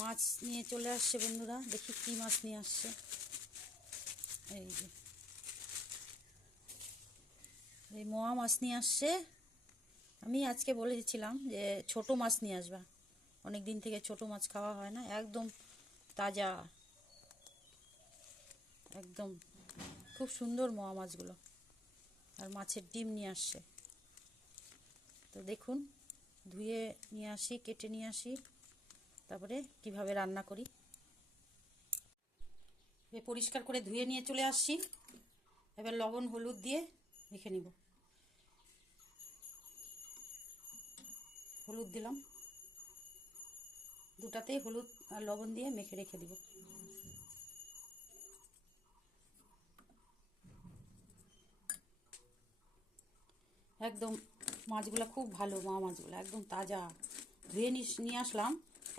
মাছ নিয়ে চলে আসছে বন্ধুরা, দেখি কি মাছ নিয়ে আসছে। এই যে এই মোয়া মাছ নিয়ে আসছে। আমি আজকে বলেছিলাম যে ছোট মাছ নিয়ে আসবা, অনেক দিন থেকে ছোট মাছ খাওয়া হয় না, একদম তাজা, একদম খুব সুন্দর মোয়া মাছগুলো। আর মাছের ডিম নিয়ে আসছে। তো দেখুন, ধুয়ে নিয়ে আসি, কেটে নিয়ে আসি, তারপরে কিভাবে রান্না করি। পরিষ্কার করে ধুয়ে নিয়ে চলে আসছি। এবার লবণ হলুদ দিয়ে মেখে নিব। হলুদ দিলাম, দুটাতেই হলুদ আর লবণ দিয়ে মেখে রেখে দিব। একদম মাছগুলো খুব ভালো, মা মাছগুলো একদম তাজা, ধুয়ে নিয়ে আসলাম,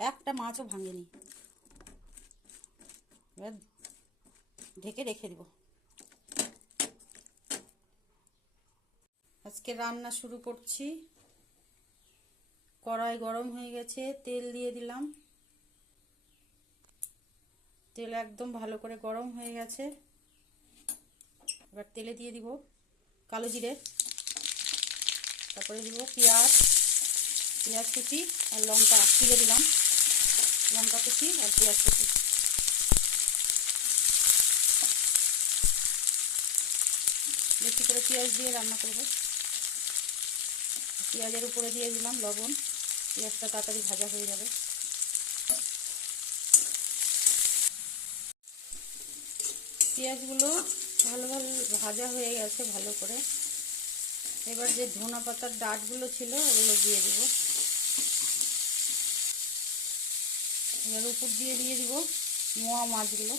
একটা মাছও ভাঙেনি। এবার ঢেকে রেখে দিব। আজকে রান্না শুরু করছি। কড়াই গরম হয়ে গেছে, তেল দিয়ে দিলাম। তেল একদম ভালো করে গরম হয়ে গেছে। এবার তেলে দিয়ে দিব কালো জিরে, তারপরে দিব পেঁয়াজ কুচি আর লঙ্কা চিড়ে দিলাম, লঙ্কা কুচি আর পেঁয়াজ কুচি। বেশি করে পেঁয়াজ দিয়ে রান্না করব। পেঁয়াজের উপরে দিয়ে দিলাম লবণ, পেঁয়াজটা তাড়াতাড়ি ভাজা হয়ে যাবে। পেঁয়াজগুলো ভালোভাবে ভাজা হয়ে গেছে ভালো করে। এবার যে ধনা পাতার ডাঁটগুলো ছিল ওগুলো দিয়ে দিব। এবার উপর দিয়ে দিব মোয়া মাছগুলো।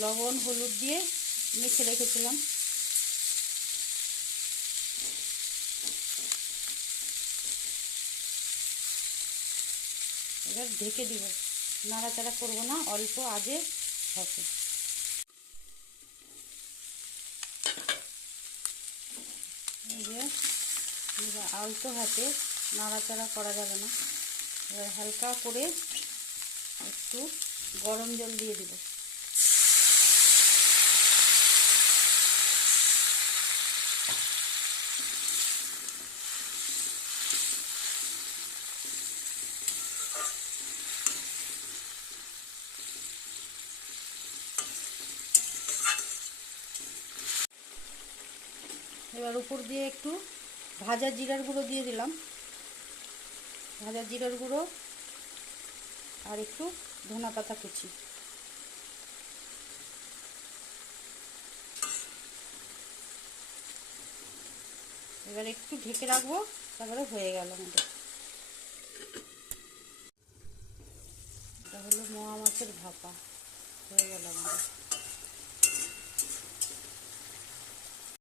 লবণ হলুদ দিয়ে মেখে রেখেছিলাম। এবার ঢেকে দিব, নাড়াচাড়া করব না, অল্প আগে হবে। এবার আলতো হাতে নাড়াচাড়া করা যাবে না। এবার হালকা করে একটু গরম জল দিয়ে দিব। এবার উপর দিয়ে একটু ভাজা জিরার গুঁড়ো দিয়ে দিলাম, ভাজা জিরার গুঁড়ো আর একটু ধনা পাতা কুচি। এবার একটু ঢেকে রাখবো, তারপরে হয়ে গেল আমাদের। এটা হলো মোয়া মাছের ভাপা, হয়ে গেল আমাদের।